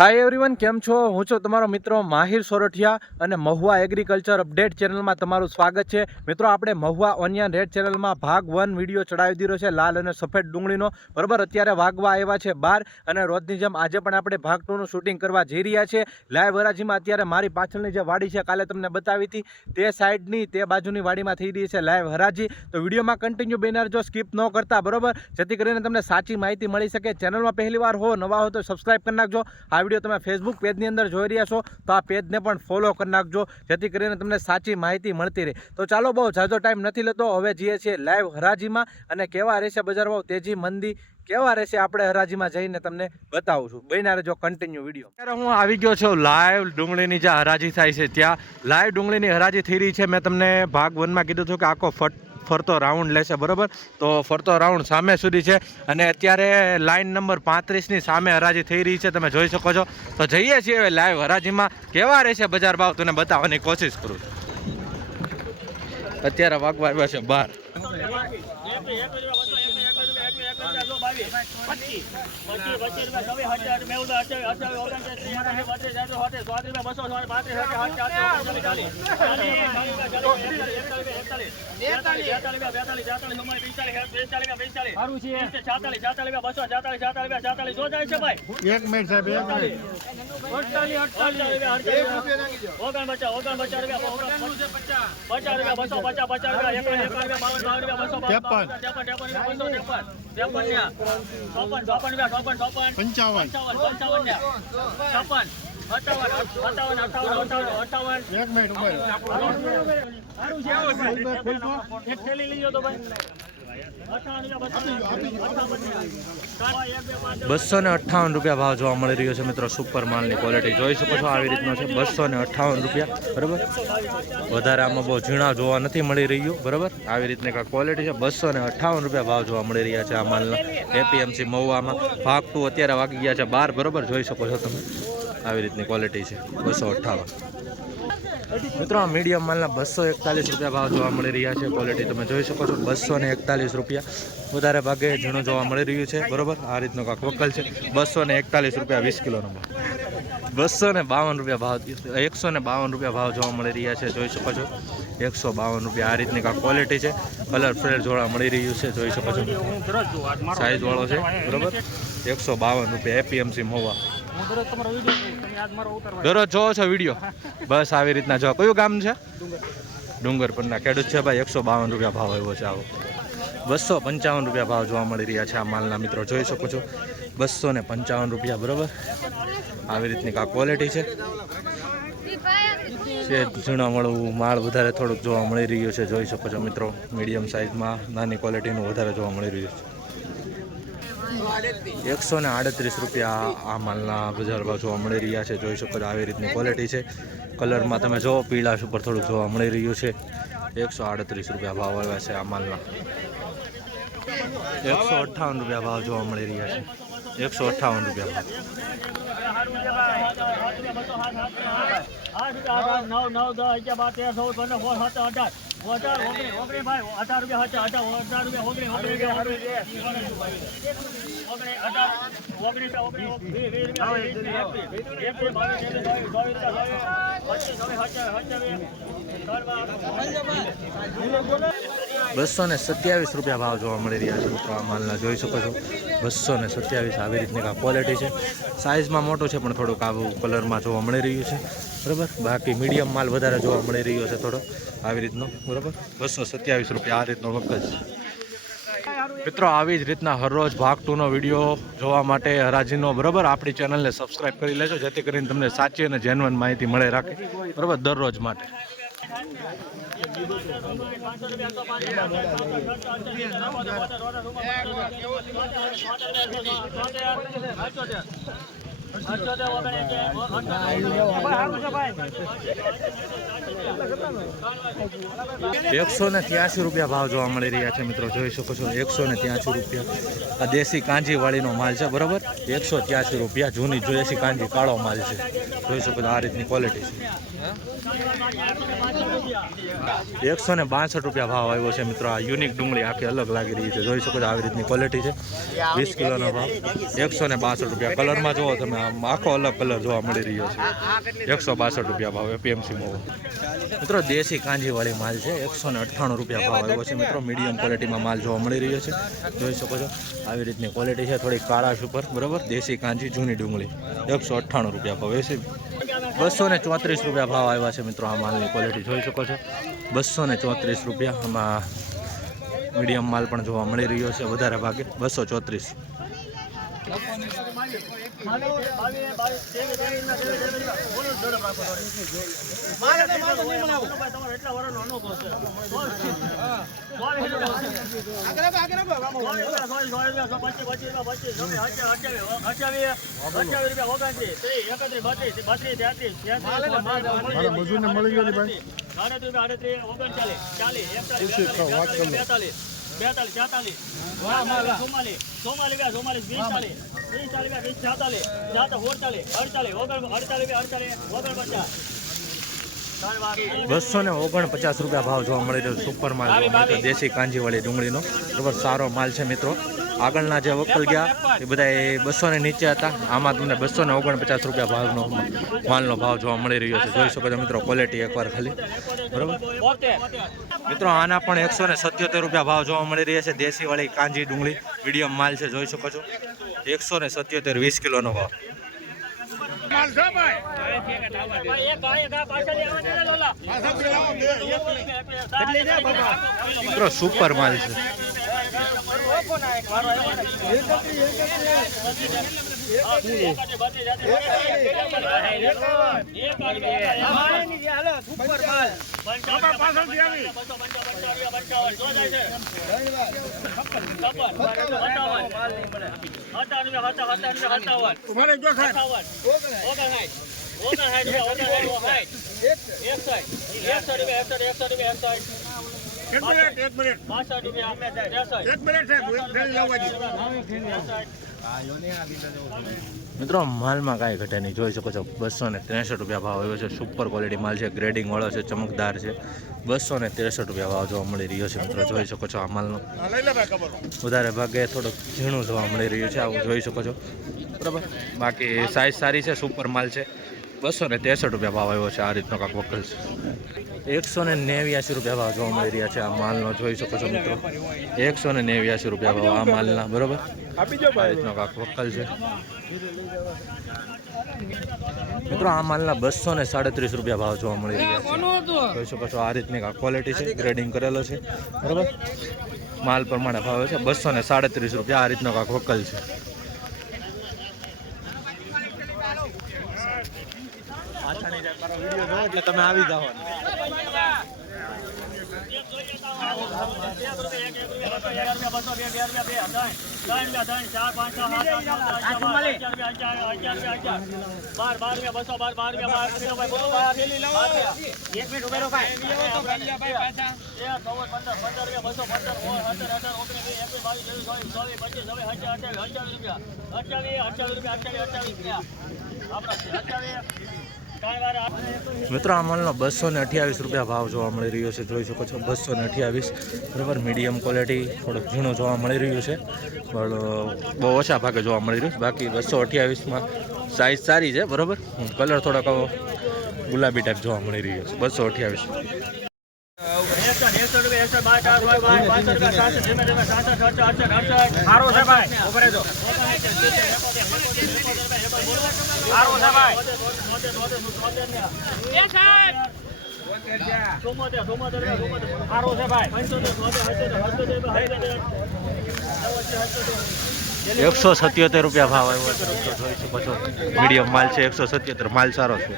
Hi everyone, કેમ છો? હું છું તમારો મિત્રો માહિર સોરઠિયા અને મહુવા એગ્રીકલ્ચર અપડેટ ચેનલમાં તમારું સ્વાગત છે. મિત્રો, આપણે મહુવા ઓનિયન રેડ ચેનલમાં ભાગ 1 વિડીયો ચડાવી દીધો છે લાલ અને સફેદ ડુંગળીનો. બરાબર, અત્યારે વાગવા આવ્યા છે 12 અને રોજની જેમ આજે પણ આપણે ભાગ 2નું શૂટિંગ કરવા જઈ રહ્યા છે. લાઈવ હરાજીમાં અત્યારે મારી પાછળની જે વાડી છે કાલે તમને બતાવી હતી તે સાઈડની તે બાજુની વાડીમાં થઈ રહી છે લાઈવ હરાજી. તો વિડીયોમાં કન્ટિન્યુ બન્યા રહેજો, સ્કીપ ન કરતા. બરાબર, જેથી કરીને તમને સાચી માહિતી મળી શકે. ચેનલમાં પહેલી વાર હો, નવા હો તો સબસ્ક્રાઈબ કરી નાખજો. આ વિડીયો તમે ફેસબુક પેજની અંદર જોઈ રહ્યા છો તો આ પેજને પણ ફોલો કરી નાખજો, જેથી કરીને તમને સાચી માહિતી મળતી રહે. તો ચાલો, બહુ ઝાઝો ટાઈમ નથી લેતો, હવે જઈએ છીએ લાઈવ હરાજીમાં અને કેવા રહેશે બજાર ભાવ, તેજી મંદી કેવા રહેશે આપણે હરાજીમાં જઈને તમને બતાવું છું. બન્યા રહેજો કન્ટિન્યુ વિડીયો. અત્યારે હું આવી ગયો છું લાઈવ ડુંગળીની જે હરાજી થાય છે ત્યાં. લાઈવ ડુંગળીની હરાજી થઈ રહી છે. મેં તમને ભાગ 1માં કીધું હતું કે આખો ફરતો રાઉન્ડ લેશે. બરાબર, તો ફરતો રાઉન્ડ સામે સુધી છે અને અત્યારે લાઈન નંબર 35ની સામે હરાજી થઈ રહી છે, તમે જોઈ શકો છો. તો જઈએ છીએ હવે લાઈવ હરાજીમાં, કેવા રહેશે બજાર ભાવ તને બતાવવાની કોશિશ કરું છું. અત્યારે વાગવા આવ્યા છે 12. ₹258 ભાવ જોવા મળી રહ્યો છે મિત્રો. સુપર માલની ક્વોલિટી જોઈ શકો છો, આવી રીતનો છે. ₹258. બરાબર, વધારે આમાં બહુ ઝીણા જોવા નથી મળી રહ્યું. બરાબર, આવી રીતની કાંઈ ક્વોલિટી છે. ₹258 ભાવ જોવા મળી રહ્યા છે આ માલના એપીએમસી મહુવામાં. ભાગ 2 અત્યારે વાગી ગયા છે 12. બરાબર, જોઈ શકો છો તમે, આવી રીતની ક્વોલિટી છે. 258 મિત્રો. આ મીડિયમ માલના ₹241 ભાવ જોવા મળી રહ્યા છે. ક્વોલિટી તમે જોઈ શકો છો, ₹241. વધારે ભાગે ઝીણું જોવા મળી રહ્યું છે. બરાબર, આ રીતનો કાંક વકલ છે. ₹241 20 કિલોનો ભાવ. ₹252 ભાવ, ₹152 ભાવ જોવા મળી રહ્યા છે. જોઈ શકો છો, ₹152. આ રીતની કાંક ક્વોલિટી છે. કલર ફ્રેડ જોવા મળી રહ્યું છે, જોઈ શકો છો. સાઈઝ વાળો છે. બરાબર, ₹152 એપીએમસી મહુવા. દરરોજ જોવો છો વિડીયો? બસ આવી રીતના જો. કયું ગામ છે? ડુંગર પરના ખેડૂત છે ભાઈ. ₹152 ભાવ આવ્યો છે. આવો ₹255 ભાવ જોવા મળી રહ્યા છે આ માલના મિત્રો. જોઈ શકો છો, ₹255. બરાબર, આવી રીતની કાંક ક્વોલિટી છે. ઝીણા મળવું માળ વધારે થોડુંક જોવા મળી રહ્યું છે. જોઈ શકો છો મિત્રો, મીડિયમ સાઇઝમાં નાની ક્વોલિટીનું વધારે જોવા મળી રહ્યું છે. ₹138 આ માલના બજાર ભાવ જોવા મળી રહ્યા છે. જોઈ શકો છો, આવી રીતની ક્વોલિટી છે. કલરમાં તમે જો પીળાશ ઉપર થોડુંક જોવા મળી રહ્યું છે. ₹138 ભાવ આવ્યા છે આ માલના. ₹158 ભાવ જોવા મળી રહ્યા છે. ₹158 ભાવ. ₹227 ભાવ જોવા મળી રહ્યા છે મિત્રો આ માલના. જોઈ શકો છો, 227. આવી રીતની કાંઈ ક્વોલિટી છે. સાઇઝમાં મોટો છે પણ થોડુંક આવું કલરમાં જોવા મળી રહ્યું છે. બરાબર, બાકી મીડિયમ માલ વધારે જોવા મળી રહ્યો છે થોડો આવી રીતનો. બરાબર, ₹227 આ રીતનો વખત છે મિત્રો. આવી જ રીતના હરરોજ ભાગ 2નો વિડીયો જોવા માટે હરાજીનો, બરાબર, આપણી ચેનલને સબસ્ક્રાઈબ કરી લેજો, જેથી કરીને તમને સાચી અને જેન્યુઅન માહિતી મળે રાખે. બરાબર, દરરોજ માટે. ₹183 ભાવ જોવા મળી રહ્યા છે મિત્રો. જોઈ શકો છો, ₹183. આ દેશી કાંજી વાળીનો માલ છે. બરાબર, ₹183. જૂની દેશી કાંજી કાળો માલ છે. જોઈ શકો છો, આ રીતની ક્વોલિટી છે. ₹162 ભાવ આવ્યો છે મિત્રો. આ યુનિક ડુંગળી આખી અલગ લાગી રહી છે. જોઈ શકો છો, આવી રીતની ક્વોલિટી છે. 20 કિલોનો ભાવ ₹162. કલરમાં જુઓ તમે, આખો અલગ કલર જોવા મળી રહ્યો છે 162 રૂપિયા ભાવ એપીએમસી મહુવા. મિત્રો દેશી કાંજીવાળી માલ છે 198 રૂપિયા ભાવ આવ્યો છે મિત્રો. મીડિયમ ક્વોલિટીમાં માલ જોવા મળી રહ્યો છે, જોઈ શકો છો આવી રીતની ક્વોલિટી છે, થોડી કાળાશ ઉપર બરાબર. દેશી કાંજી જૂની ડુંગળી 198 રૂપિયા ભાવ છે. 234 રૂપિયા ભાવ આવ્યા છે મિત્રો. આ માલની ક્વોલિટી જોઈ શકો છો 234 રૂપિયા. આમાં મીડિયમ માલ પણ જોવા મળી રહ્યો છે વધારે ભાગે 234. ₹249 રૂપિયા ભાવ જોવા મળી રહ્યો સુપર માલ દેશી કાંજીવાળી ડુંગળીનો બરાબર. સારો માલ છે મિત્રો. આગળના જે વકલ ગયા એ બધા 200 ની નીચે હતા. આમાં તમને 249 રૂપિયા ભાવનો માલનો ભાવ જોવા મળી રહ્યો છે, જોઈ શકો છો મિત્રો. ક્વોલિટી એકવાર ખાલી બરાબર મિત્રો. આના પણ 177 રૂપિયા ભાવ જોવા મળી રહ્યા છે. દેશીવાળી કાંજી ડુંગળી મીડિયમ માલ છે, જોઈ શકો છો 177 20 કિલોનો ભાવ. મિત્રો સુપર માલ છે. મિત્રો માલમાં કાંઈ ઘટે નહીં, જોઈ શકો છો 263 રૂપિયા ભાવ આવ્યો છે. સુપર ક્વોલિટી માલ છે, ગ્રેડિંગ વાળો છે, ચમકદાર છે. 263 રૂપિયા ભાવ જોવા મળી રહ્યો છે મિત્રો. જોઈ શકો છો આ માલનો વધારે ભાગે થોડુંક ઝીણું જોવા મળી રહ્યું છે, આવું જોઈ શકો છો બરાબર. બાકી સાઇઝ સારી છે, સુપર માલ છે. 263 રૂપિયા ભાવ આવ્યો છે. આ રીતનો કાંક વકલ છે. 189 રૂપિયા ભાવ જોવા મળી રહ્યા છે આ માલનો, જોઈ શકો છો મિત્રો. 189 રૂપિયા ભાવ આ માલના બરાબર. આ રીતનો કાંક વકલ છે મિત્રો. આ માલના 237 રૂપિયા ભાવ જોવા મળી રહ્યા છે, જોઈ શકો છો. આ રીતની કાંક ક્વોલિટી છે, ગ્રેડિંગ કરેલો છે બરાબર. માલ પ્રમાણે ભાવ છે 237 રૂપિયા. આ રીતનો કાંક વકલ છે. એટલે તમે આવી જાઓ. મિત્રો આ માલનો 228 રૂપિયા ભાવ જોવા મળી રહ્યો છે, જોઈ શકો છો 228 બરાબર. મીડિયમ ક્વોલિટી થોડુંક ઝીણું જોવા મળી રહ્યું છે, પણ બહુ ઓછા ભાગે જોવા મળી રહ્યું છે. બાકી 228માં સાઇઝ સારી છે બરાબર. કલર થોડોક ગુલાબી ટાઈપ જોવા મળી રહ્યો છે. 228 177 રૂપિયા ભાવ આવ્યો છે, જોઈ શકો છો. મીડિયમ માલ છે 177. માલ સારો છે.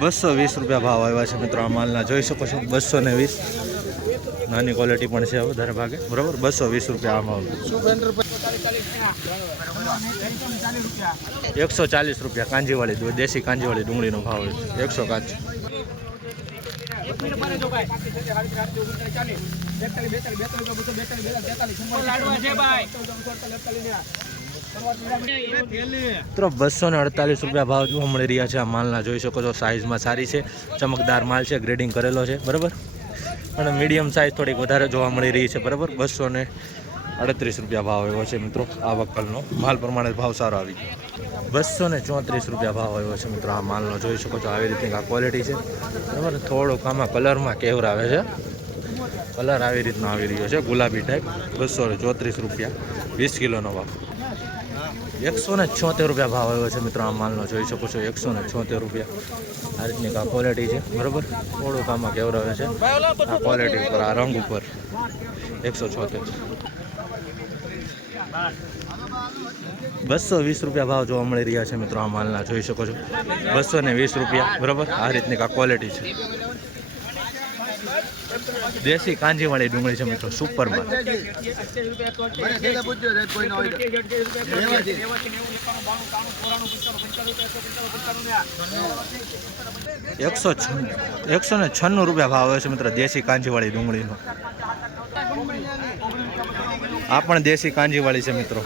₹220 ભાવ આવ્યા છે મિત્રો આ માલના, જોઈ શકો છો. 220 નાની ક્વોલિટી પણ છે વધારે ભાગે બરાબર. ₹220 આ માલ. 140 કાંજીવાળી દેશી કાંજીવાળી ડુંગળીનો ભાવ છે. 100 કાંજી. મિત્રો 248 રૂપિયા ભાવ જોવા મળી રહ્યા છે આ માલના. જોઈ શકો છો સાઇઝમાં સારી છે, ચમકદાર માલ છે, ગ્રેડિંગ કરેલો છે બરાબર. અને મીડિયમ સાઇઝ થોડીક વધારે જોવા મળી રહી છે બરાબર. 238 રૂપિયા ભાવ આવ્યો છે મિત્રો. આ વકલનો માલ પ્રમાણે ભાવ સારો આવી ગયો. 234 રૂપિયા ભાવ આવ્યો છે મિત્રો આ માલનો. જોઈ શકો છો આવી રીતની આ ક્વોલિટી છે બરાબર. થોડુંક આમાં કલરમાં કેવર આવે છે, કલર આવી રીતનો આવી રહ્યો છે ગુલાબી ટાઈપ. 234 રૂપિયા 20 કિલોનો ભાવ. 176 રૂપિયા ભાવ આવ્યો છે મિત્રો આ માલનો. જોઈ શકો છો 176 રૂપિયા. આ રીતની આ ક્વોલિટી છે બરાબર. થોડુંક આમાં કેવર આવે છે આ ક્વોલિટી ઉપર, આ રંગ ઉપર. 176. 220 રૂપિયા ભાવ જોવા મળી રહ્યા છે મિત્રો આ માલના. જોઈ શકો છો 220 રૂપિયા બરાબર. આ રીતની આ ક્વોલિટી છે. દેશી કાંજીવાળી ડુંગળી છે મિત્રો, સુપર માલ. 196 રૂપિયા ભાવ આવે છે મિત્રો દેશી કાંજીવાળી ડુંગળીનો. આ પણ દેશી કાંજીવાળી છે મિત્રો.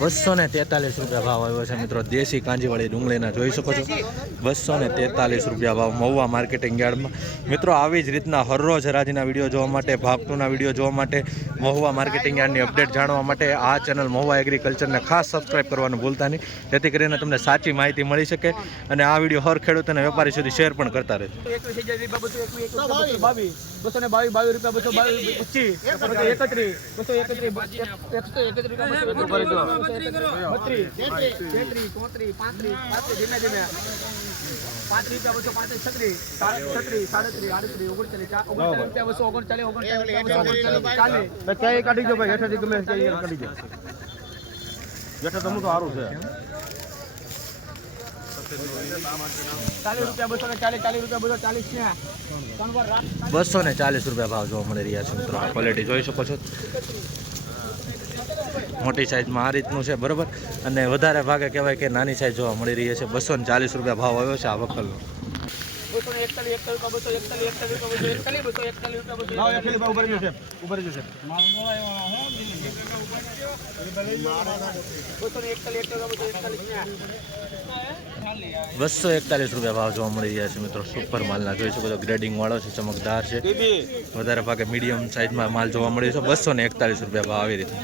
₹243 રૂપિયા ભાવ આવ્યો છે મિત્રો દેશી કાંજીવાળી ડુંગળીના. જોઈ શકો છો 243 રૂપિયા ભાવ મહુવા માર્કેટિંગ યાર્ડમાં. મિત્રો આવી જ રીતના હરરોજ હરાજીના વિડીયો જોવા માટે, ભાગ 2ના વિડીયો જોવા માટે, મહુવા માર્કેટિંગ યાર્ડની અપડેટ જાણવા માટે આ ચેનલ મહુવા એગ્રીકલ્ચરને ખાસ સબસ્ક્રાઇબ કરવાનું ભૂલતા નહીં, જેથી કરીને તમને સાચી માહિતી મળી શકે અને આ વિડીયો હર ખેડૂત અને વેપારી સુધી શેર પણ કરતા રહે. 240 રૂપિયા ભાવ જોવા મળી રહ્યા છે મિત્રો. આ ક્વોલિટી જોઈ શકો છો, મોટી સાઇઝમાં આ રીતનું છે બરાબર. અને વધારે ભાગે કહેવાય કે નાની સાઇઝ જોવા મળી રહી છે. 240 રૂપિયા ભાવ આવ્યો છે આ વકલનો. 241 રૂપિયા ભાવ જોવા મળી રહ્યા છે મિત્રો સુપર માલના. જોઈ શકો છો ગ્રેડિંગ વાળો છે, ચમકદાર છે, વધારે ભાગે મીડિયમ સાઇઝમાં માલ જોવા મળ્યો છે. 241 રૂપિયા ભાવ આવી રીતે.